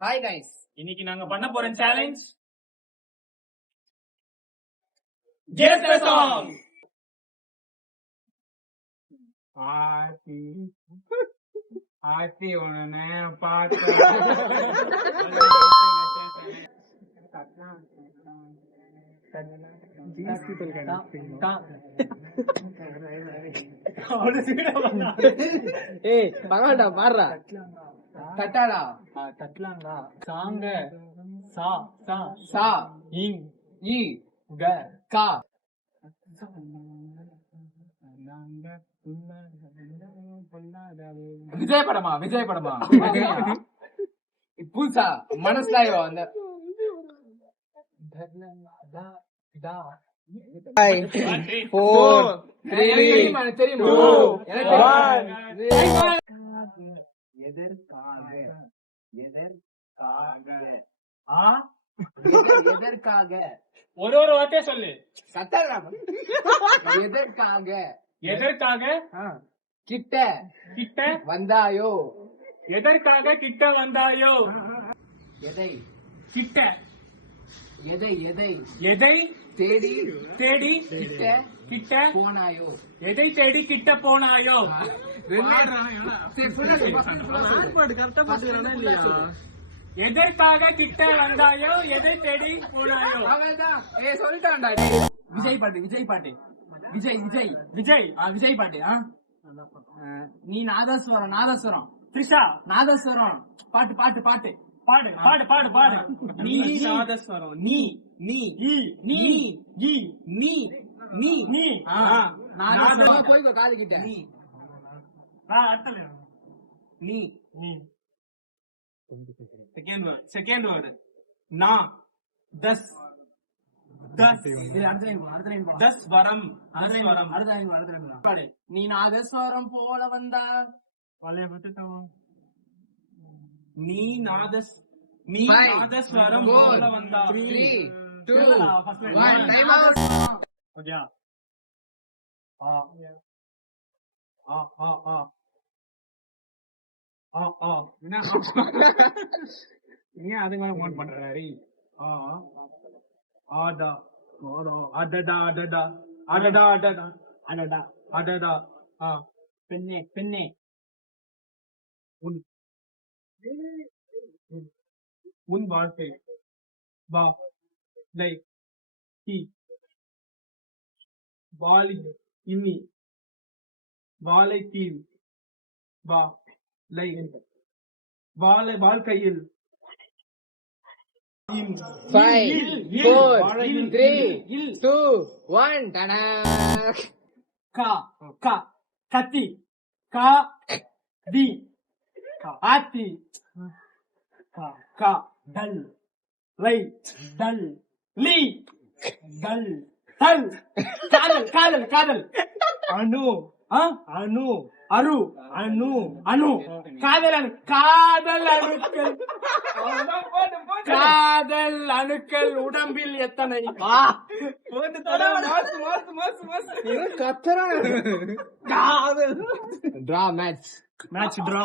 Hi guys, இன்னைக்கு நாங்க பண்ண போற சேலஞ்ச் கெஸ் தி சாங். ஆத்தி உன்னை பார்த்த ஏய் பகவான்டா பாடுறா. தட்டாடா தட்டலாங்களா சாங்க சா சா சா இங் இ க கா விஜய் படமா புதுசா மனசுல அந்த 4 3 தெரியுமா? எதற்காக ஒரு வார்த்தையை சொல்லு. எதற்காக கிட்ட கிட்ட வந்தாயோ? எதற்காக கிட்ட வந்தாயோ? எதை கிட்ட எதை எதை எதை தேடி தேடி கிட்ட கிட்ட போனாயோ? எதை தேடி கிட்ட போனாயோ? எதற்காக கிட்ட வந்தாயோ? எதை தேடி போனாயோ? சொல்லிட்டான்டா. விஜய் பாட்டு விஜய் விஜய் பாட்டு. நீ நாதஸ்வரம் த்ரிஷா நாதஸ்வரம் பாட்டு பாட்டு பாட்டு பாடு பாடு பாடு பாடு. நீ நாதஸ்வரம் நீ நீ ஈ நீ ஈ நீ நீ நீ நாதஸ்வரம் போய் காது கிட்ட நீ நீ செகண்ட் வேர்டு நா தஸ் தஸ் தஸ் வரம் நீ நாதஸ்வரம் போல வந்தா நீ நாதஸ்வரம் போல வந்தா 3 2 1 டைம் அவுட். ஓகே ஆ ஆ ஆ ஆ ஆ ஆ நீ அதுக்கு மேல மோட் பண்றாரு ஆ ஆடா அடடா அடடா அடடா அடடா அடடா அடடா ஆ பெண்ணே உன் வாழ்க்கை வா லை கி வாலி இனி வாழை கீழ் வா லை வாழ்க்கையில் 5 4 3 2 1 டடா. கா கா கத்தி கா தி ஆத்தி கா டல் லை டல் லீ டல் டல் காதல் அணு அணு அரு அணு அணு காதல் அணுக்கள் உடம்பில் எத்தனை? Draw match draw